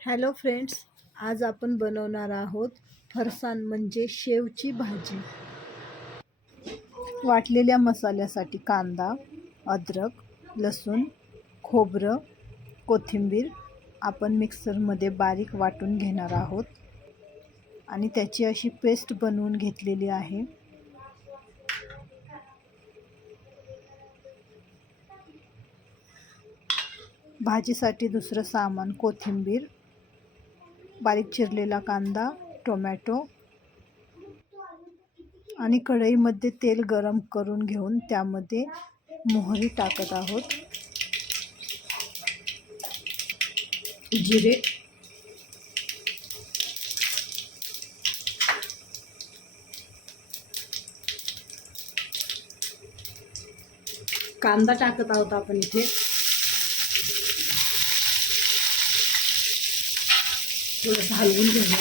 Hello friends, आज आपण बनवणार आहोत फरसाण म्हणजे शेवची भाजी। वाटलेल्या मसाल्यासाठी कांदा, अद्रक, लसूण, खोबरं, कोथिंबीर आपण मिक्सरमध्ये बारीक वाटून घेणार आहोत आणि त्याची अशी पेस्ट बनवून घेतलेली आहे। भाजीसाठी दुसरं सामान कोथिंबीर, बारीक चिरलेला कांदा, टोमॅटो आणि कढईमध्ये तेल गरम करून घेऊन त्यामध्ये मोहरी टाकत आहोत, जिरे, कांदा टाकत आहोत आपण इथे, थोडंसं हलवून घेऊया।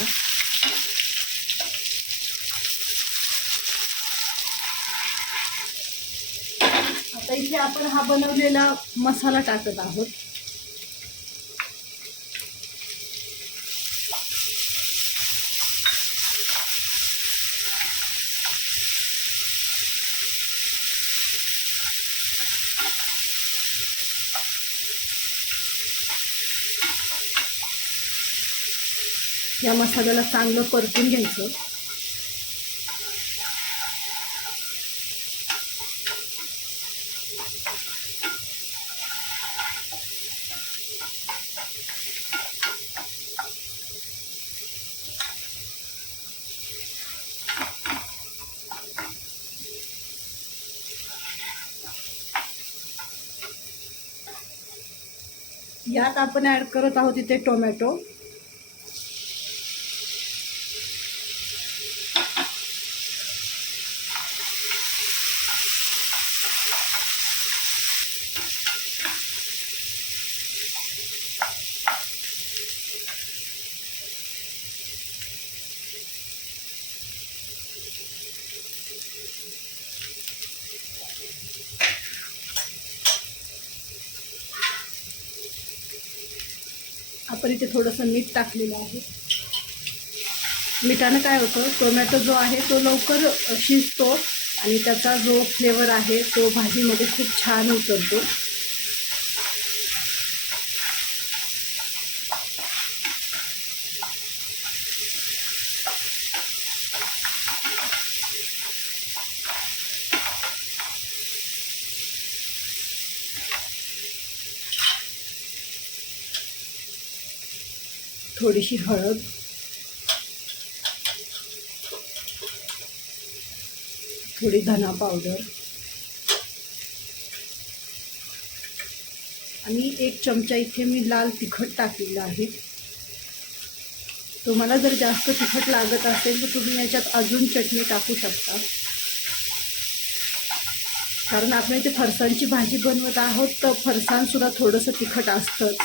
आता इथे आपण हा बनवलेला मसाला टाकत आहोत। या मसाल्याला चांगलं परतून घ्यायचं। यात आपण ॲड करत आहोत इथे टोमॅटो, आपण इथे थोडंसं मीठ टाकलेलं आहे। मिठानं काय होतं, टोमॅटो जो आहे तो लवकर शिजतो आणि त्याचा जो फ्लेवर आहे तो भाजीमध्ये खूप छान उतरतो। थोडीशी हळद, थोडी धना पावडर आणि 1 चमचा इथे मी लाल तिखट टाकलेलं आहे। तुम्हाला जर जास्त तिखट लागत असेल तर तुम्ही याच्यात अजून चटणी टाकू शकता, कारण आपण इथे फरसाणची भाजी बनवत आहोत तर फरसाण सुद्धा थोडंसं तिखट असतंच,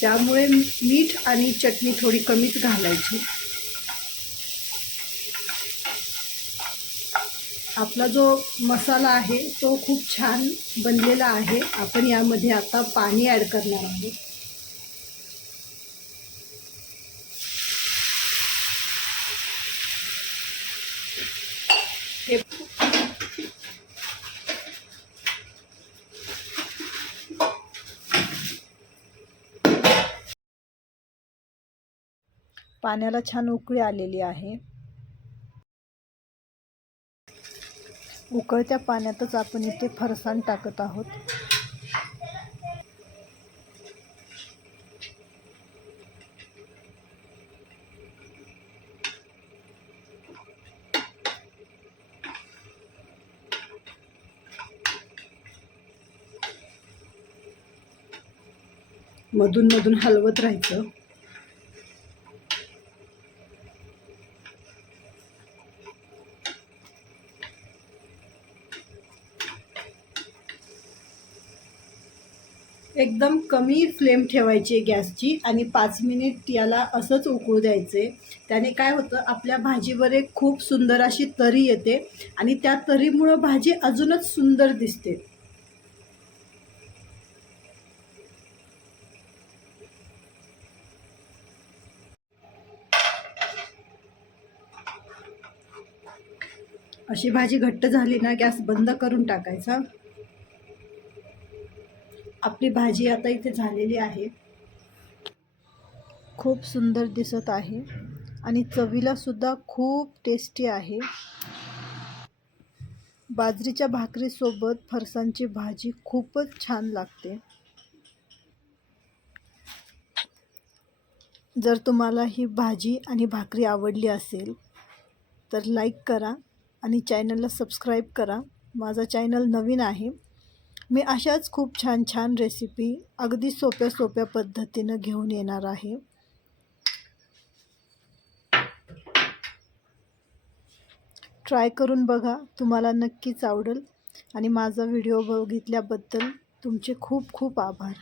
त्यामुळे मीठ आणि चटणी थोडी कमीच घालायची। आपला जो मसाला आहे तो खूप छान बनलेला आहे। आपण यामध्ये आता पाणी ॲड करणार आहोत। पाण्याला छान उकळी आलेली आहे। उकळत्या पाण्यातच आपण इथे फरसाण टाकत आहोत। मधून मधून हलवत राहायचं। एकदम कमी फ्लेम ठेवायची गॅसची आणि 5 मिनिट याला असंच उकळू द्यायचे। त्याने काय होतं, आपल्या भाजीवर एक खूप सुंदर अशी तरी येते आणि त्या तरीमुळं भाजी अजूनच सुंदर दिसते। अशी भाजी घट्ट झाली ना गॅस बंद करून टाकायचा. आपली भाजी आता इथे झालेली आहे. खूप सुंदर दिसत आहे आणि चवीला सुद्धा खूप टेस्टी आहे. बाजरीच्या भाकरीसोबत फरसाणची भाजी खूपच छान लागते. जर तुम्हाला ही भाजी आणि भाकरी आवडली असेल तर लाईक करा आणि चॅनलला सबस्क्राईब करा. माझा चॅनल नवीन आहे. मी अशाच खूप छान छान रेसिपी अगदी सोप्या पद्धतीनं घेऊन येणार आहे. ट्राय करून बघा, तुम्हाला नक्कीच आवडेल. आणि माझा व्हिडिओ बघितल्याबद्दल तुमचे खूप खूप आभार.